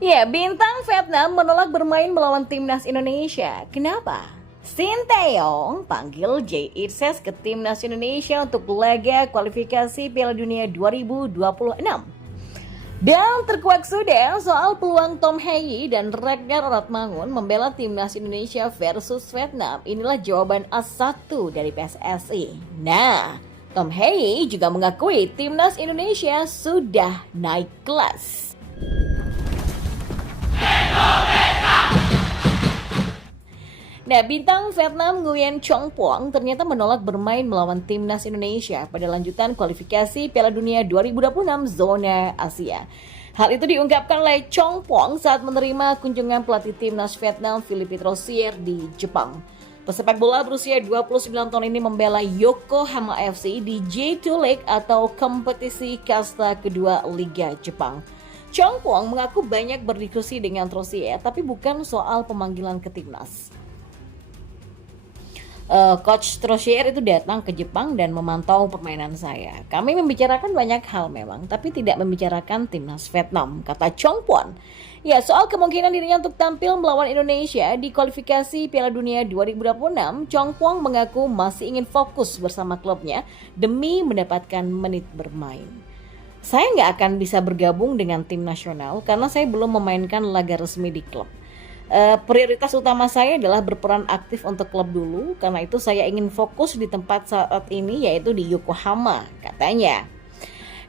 Ya, bintang Vietnam menolak bermain melawan timnas Indonesia. Kenapa? Sinteyong panggil Jay Itzes ke timnas Indonesia untuk laga kualifikasi Piala Dunia 2026. Dan terkuak sudah soal peluang Tom Hei dan Ragnar Oratmangun membela timnas Indonesia versus Vietnam. Inilah jawaban A1 dari PSSI. Nah, Tom Hei juga mengakui timnas Indonesia sudah naik kelas. Nah, bintang Vietnam Nguyen Chong Phuong ternyata menolak bermain melawan timnas Indonesia pada lanjutan kualifikasi Piala Dunia 2026 zona Asia. Hal itu diungkapkan oleh Chong Phuong saat menerima kunjungan pelatih timnas Vietnam Philippe Rosier di Jepang. Pesepak bola berusia 29 tahun ini membela Yokohama FC di J2 League atau kompetisi kasta kedua Liga Jepang. Chong Phuong mengaku banyak berdiskusi dengan Rosier, tapi bukan soal pemanggilan ke timnas. Coach Rosier itu datang ke Jepang dan memantau permainan saya. Kami membicarakan banyak hal memang, tapi tidak membicarakan timnas Vietnam, kata Chong Phuong. Ya, soal kemungkinan dirinya untuk tampil melawan Indonesia di kualifikasi Piala Dunia 2026, Chong Phuong mengaku masih ingin fokus bersama klubnya demi mendapatkan menit bermain. Saya nggak akan bisa bergabung dengan tim nasional karena saya belum memainkan laga resmi di klub. Prioritas utama saya adalah berperan aktif untuk klub dulu, karena itu saya ingin fokus di tempat saat ini yaitu di Yokohama, katanya.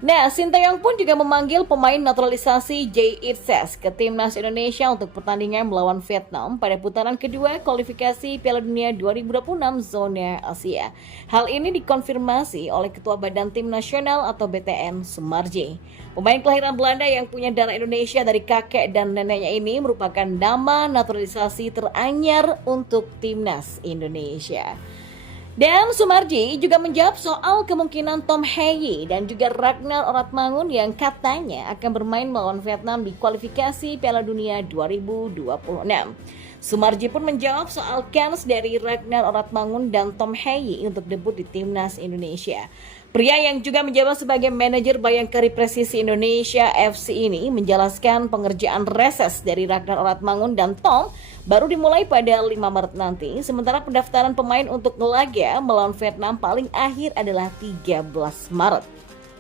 Nah, Sinteyong pun juga memanggil pemain naturalisasi Jay Itzes ke timnas Indonesia untuk pertandingan melawan Vietnam pada putaran kedua kualifikasi Piala Dunia 2026 zona Asia. Hal ini dikonfirmasi oleh Ketua Badan Tim Nasional atau BTN Sumarji. Pemain kelahiran Belanda yang punya darah Indonesia dari kakek dan neneknya ini merupakan nama naturalisasi teranyar untuk timnas Indonesia. Dan Sumarji juga menjawab soal kemungkinan Tom Hei dan juga Ragnar Oratmangun yang katanya akan bermain melawan Vietnam di kualifikasi Piala Dunia 2026. Sumarji pun menjawab soal kans dari Ragnar Oratmangun dan Tom Hei untuk debut di timnas Indonesia. Pria yang juga menjabat sebagai manajer Bayangkari Presisi Indonesia FC ini menjelaskan pengerjaan reses dari Ragnar Oratmangun dan Tom baru dimulai pada 5 Maret nanti, sementara pendaftaran pemain untuk laga melawan Vietnam paling akhir adalah 13 Maret.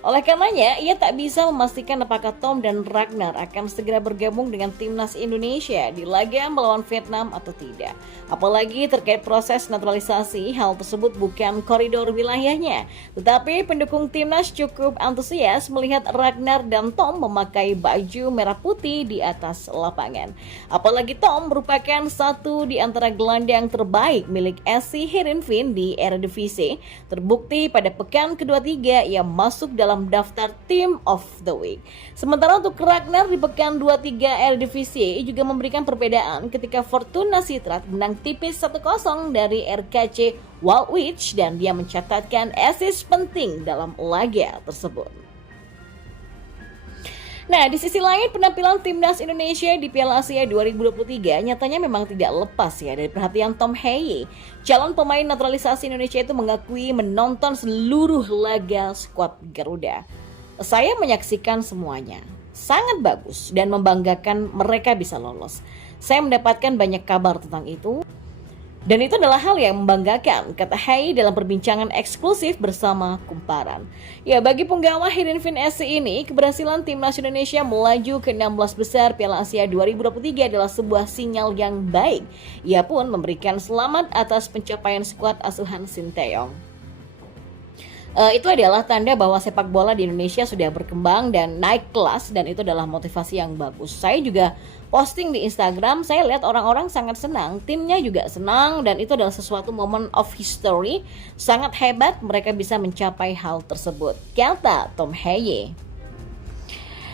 Oleh karenanya, ia tak bisa memastikan apakah Tom dan Ragnar akan segera bergabung dengan timnas Indonesia di laga melawan Vietnam atau tidak. Apalagi terkait proses naturalisasi, hal tersebut bukan koridor wilayahnya. Tetapi pendukung timnas cukup antusias melihat Ragnar dan Tom memakai baju merah putih di atas lapangan. Apalagi Tom merupakan satu di antara gelandang terbaik milik SC Heerenveen di Eredivisie. Terbukti pada pekan kedua-tiga ia masuk dalam daftar Team of the Week. Sementara untuk Ragnar di pekan 2-3 Eredivisie juga memberikan perbedaan ketika Fortuna Sittard menang tipis 1-0 dari RKC Waalwijk dan dia mencatatkan assist penting dalam laga tersebut. Nah, di sisi lain penampilan timnas Indonesia di Piala Asia 2023 nyatanya memang tidak lepas ya dari perhatian Tom Hei. Calon pemain naturalisasi Indonesia itu mengakui menonton seluruh laga skuad Garuda. Saya menyaksikan semuanya. Sangat bagus dan membanggakan mereka bisa lolos. Saya mendapatkan banyak kabar tentang itu. Dan itu adalah hal yang membanggakan, kata Hei dalam perbincangan eksklusif bersama Kumparan. Ya, bagi penggawa Heerenveen SC ini, keberhasilan timnas Indonesia melaju ke 16 besar Piala Asia 2023 adalah sebuah sinyal yang baik. Ia pun memberikan selamat atas pencapaian skuad asuhan Sinteyong. Itu adalah tanda bahwa sepak bola di Indonesia sudah berkembang dan naik kelas, dan itu adalah motivasi yang bagus. Saya juga posting di Instagram, saya lihat orang-orang sangat senang, timnya juga senang, dan itu adalah sesuatu moment of history. Sangat hebat mereka bisa mencapai hal tersebut, kata Tom Hei.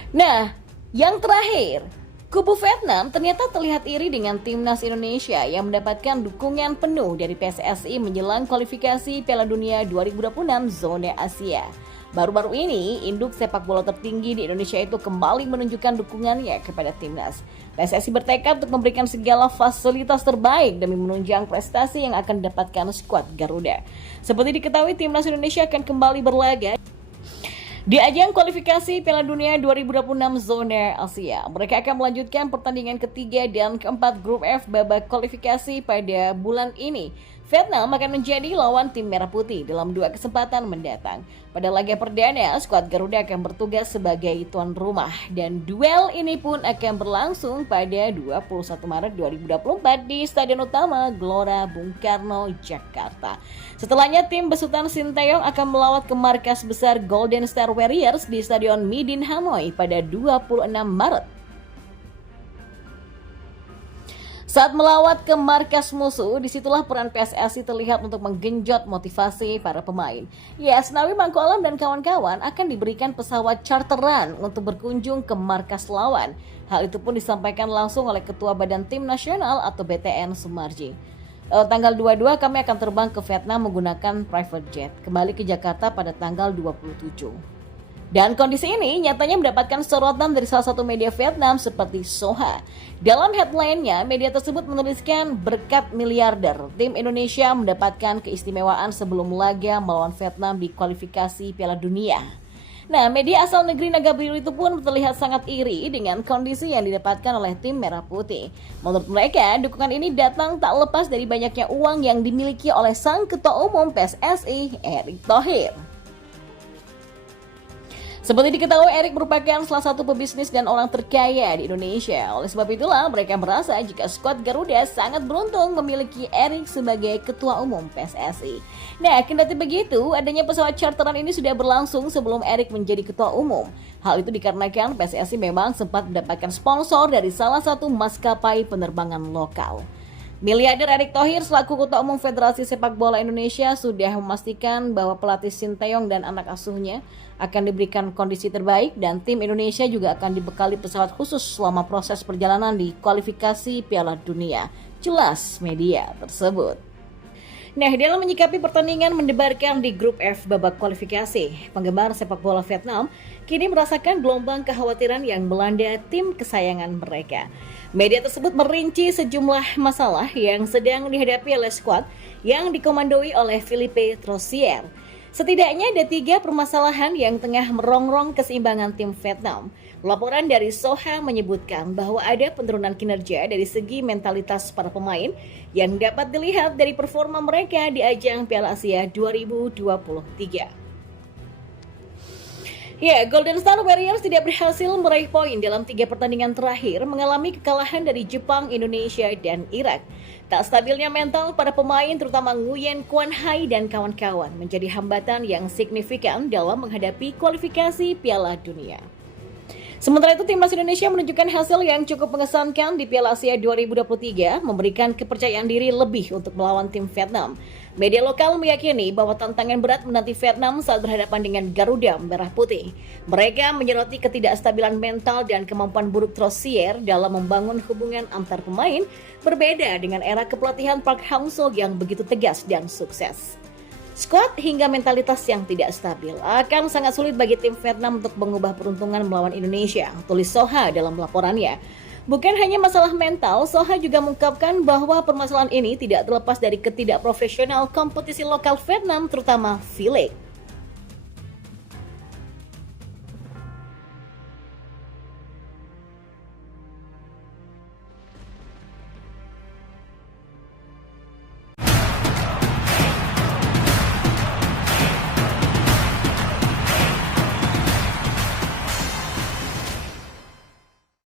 Nah, yang terakhir, kubu Vietnam ternyata terlihat iri dengan timnas Indonesia yang mendapatkan dukungan penuh dari PSSI menjelang kualifikasi Piala Dunia 2026 zona Asia. Baru-baru ini, induk sepak bola tertinggi di Indonesia itu kembali menunjukkan dukungannya kepada timnas. PSSI bertekad untuk memberikan segala fasilitas terbaik demi menunjang prestasi yang akan didapatkan skuad Garuda. Seperti diketahui, timnas Indonesia akan kembali berlaga Di ajang kualifikasi Piala Dunia 2026 zona Asia, mereka akan melanjutkan pertandingan ketiga dan keempat grup F babak kualifikasi pada bulan ini. Vietnam akan menjadi lawan tim Merah Putih dalam 2 kesempatan mendatang. Pada laga perdana, skuad Garuda akan bertugas sebagai tuan rumah dan duel ini pun akan berlangsung pada 21 Maret 2024 di Stadion Utama Gelora Bung Karno, Jakarta. Setelahnya, tim besutan Sinteyong akan melawat ke markas besar Golden Star Warriors di Stadion Midin Hanoi pada 26 Maret. Saat melawat ke markas musuh, disitulah peran PSSI terlihat untuk menggenjot motivasi para pemain. Ya, Asnawi Mangkualam dan kawan-kawan akan diberikan pesawat charteran untuk berkunjung ke markas lawan. Hal itu pun disampaikan langsung oleh Ketua Badan Tim Nasional atau BTN Sumarji. Tanggal 22 kami akan terbang ke Vietnam menggunakan private jet, kembali ke Jakarta pada tanggal 27. Dan kondisi ini nyatanya mendapatkan sorotan dari salah satu media Vietnam seperti Soha. Dalam headline-nya, media tersebut menuliskan berkat miliarder, tim Indonesia mendapatkan keistimewaan sebelum laga melawan Vietnam di kualifikasi Piala Dunia. Nah, media asal negeri Nagabiru itu pun terlihat sangat iri dengan kondisi yang didapatkan oleh tim Merah Putih. Menurut mereka, dukungan ini datang tak lepas dari banyaknya uang yang dimiliki oleh sang Ketua Umum PSSI, Erick Thohir. Seperti diketahui, Erick merupakan salah satu pebisnis dan orang terkaya di Indonesia. Oleh sebab itulah, mereka merasa jika skuad Garuda sangat beruntung memiliki Erick sebagai Ketua Umum PSSI. Nah, kendati begitu, adanya pesawat charteran ini sudah berlangsung sebelum Erick menjadi Ketua Umum. Hal itu dikarenakan PSSI memang sempat mendapatkan sponsor dari salah satu maskapai penerbangan lokal. Miliarder Erick Thohir selaku Ketua Umum Federasi Sepak Bola Indonesia sudah memastikan bahwa pelatih Sinteyong dan anak asuhnya akan diberikan kondisi terbaik dan tim Indonesia juga akan dibekali pesawat khusus selama proses perjalanan di kualifikasi Piala Dunia. Jelas media tersebut. Nah, dalam menyikapi pertandingan mendebarkan di grup F babak kualifikasi, penggemar sepak bola Vietnam kini merasakan gelombang kekhawatiran yang melanda tim kesayangan mereka. Media tersebut merinci sejumlah masalah yang sedang dihadapi oleh skuad yang dikomandoi oleh Philippe Troussier. Setidaknya ada 3 permasalahan yang tengah merongrong keseimbangan tim Vietnam. Laporan dari Soha menyebutkan bahwa ada penurunan kinerja dari segi mentalitas para pemain yang dapat dilihat dari performa mereka di ajang Piala Asia 2023. Ya, Golden Star Warriors tidak berhasil meraih poin dalam 3 pertandingan terakhir, mengalami kekalahan dari Jepang, Indonesia, dan Irak. Tak stabilnya mental para pemain terutama Nguyen Quan Hai dan kawan-kawan menjadi hambatan yang signifikan dalam menghadapi kualifikasi Piala Dunia. Sementara itu, timnas Indonesia menunjukkan hasil yang cukup mengesankan di Piala Asia 2023, memberikan kepercayaan diri lebih untuk melawan tim Vietnam. Media lokal meyakini bahwa tantangan berat menanti Vietnam saat berhadapan dengan Garuda Merah Putih. Mereka menyoroti ketidakstabilan mental dan kemampuan buruk Troussier dalam membangun hubungan antar pemain, berbeda dengan era kepelatihan Park Hang-seo yang begitu tegas dan sukses. Skuad hingga mentalitas yang tidak stabil akan sangat sulit bagi tim Vietnam untuk mengubah peruntungan melawan Indonesia, tulis Soha dalam laporannya. Bukan hanya masalah mental, Soha juga mengungkapkan bahwa permasalahan ini tidak terlepas dari ketidakprofesional kompetisi lokal Vietnam, terutama V-League.